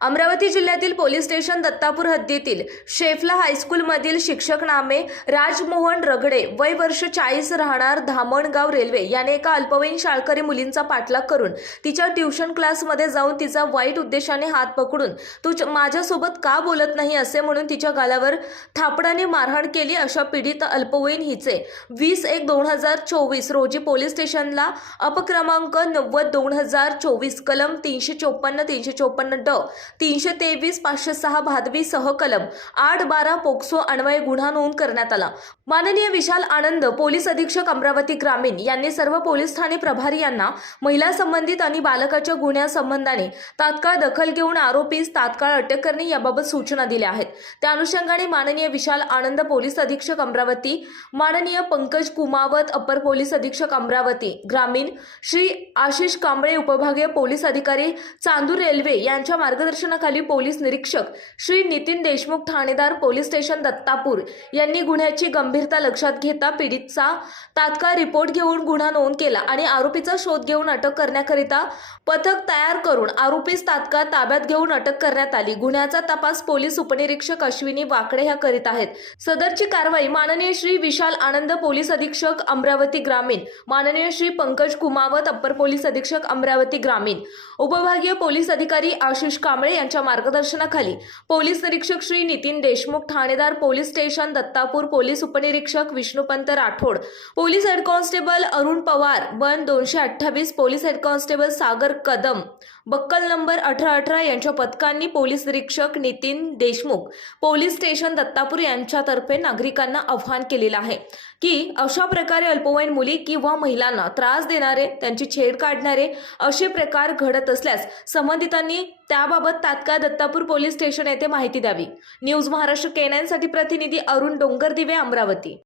अमरावती जिल्ह्यातील police station Dattapur हद्दीतील शेफला हायस्कूलमधील शिक्षक नामे राजमोहन रगडे वय वर्ष चाळीस राहणार धामणगाव रेल्वे याने एका अल्पवयीन शाळकरी मुलींचा पाठलाग करून तिच्या ट्युशन क्लासमध्ये जाऊन तिचा वाईट उद्देशाने हात पकडून तू च- माझ्यासोबत का बोलत नाही? असे म्हणून तिच्या गालावर थापडाने मारहाण केली अशा पीडित अल्पवयीन हिचे. वीस एक दोन हजार चोवीस रोजी पोलीस स्टेशनला अपक्रमांक नव्वद दोन हजार चोवीस कलम तीनशे चोपन्न तीनशे चोपन्न ड तीनशे तेवीस पाचशे सहा भादवी सह कलम आठ बारा पोक्सो अन्वये गुन्हा नोंद करण्यात आला. माननीय विशाल आनंद पोलीस अधीक्षक अमरावती ग्रामीण यांनी सर्व पोलीस ठाणे प्रभारी यांना महिला संबंधित आणि बालकाच्या गुन्ह्यासंबंधाने तात्काळ दखल घेऊन आरोपीस तात्काळ अटक करणे याबाबत सूचना दिल्या आहेत. त्या अनुषंगाने माननीय विशाल आनंद पोलीस अधीक्षक अमरावती माननीय पंकज कुमावत अपर पोलीस अधीक्षक अमरावती ग्रामीण श्री आशिष कांबळे उपभागीय पोलीस अधिकारी चांदूर रेल्वे यांच्या मार्गदर्शन मार्गदर्शनाखाली पोलीस निरीक्षक श्री नितीन देशमुख ठाणेदार पोलीस स्टेशन दत्तापूर यांनी गुन्ह्याची गंभीरता लक्षात घेता पीडितचा तात्काळ रिपोर्ट घेऊन गुन्हा नोंद केला आणि आरोपीचा शोध घेऊन अटक करण्याकरिता पथक तयार करून आरोपीस तात्काळ ताब्यात घेऊन अटक करण्यात आली. गुन्ह्याचा तपास पोलीस उपनिरीक्षक अश्विनी वाकडे ह्या करीत आहेत. सदरची कारवाई माननीय श्री विशाल आनंद पोलीस अधीक्षक अमरावती ग्रामीण माननीय श्री पंकज कुमावत अप्पर पोलीस अधीक्षक अमरावती ग्रामीण उपभागीय पोलीस अधिकारी आशिष कांबळे यांच्या मार्गदर्शनाखाली पोलीस निरीक्षक श्री नितीन देशमुख ठाणेदार पोलीस स्टेशन दत्तापूर पोलीस उपनिरीक्षक Vishnupant Rathod police head constable Arun Pawar बन दोनशे अठ्ठावीस police head constable Sagar Kadam buckle number अठरा अठरा यांच्या पथकांनी पोलीस निरीक्षक नितीन देशमुख पोलीस स्टेशन दत्तापूर यांच्यातर्फे नागरिकांना आव्हान केलेलं आहे की अशा प्रकारे अल्पवयीन मुली किंवा महिलांना त्रास देणारे त्यांची छेड काढणारे असे प्रकार घडत असल्यास संबंधितांनी त्याबाबत तात्काळ दत्तापूर पोलीस स्टेशन येथे माहिती द्यावी. न्यूज महाराष्ट्र केनाईसाठी प्रतिनिधी अरुण डोंगरदिवे अमरावती.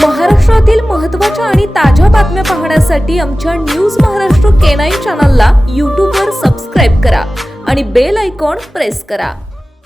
महाराष्ट्रातील महत्त्वाच्या आणि ताज्या बातम्या पाहण्यासाठी आमच्या न्यूज महाराष्ट्र केनाईन चॅनलला यूट्यूबवर सबस्क्राईब करा आणि बेल आयकॉन प्रेस करा.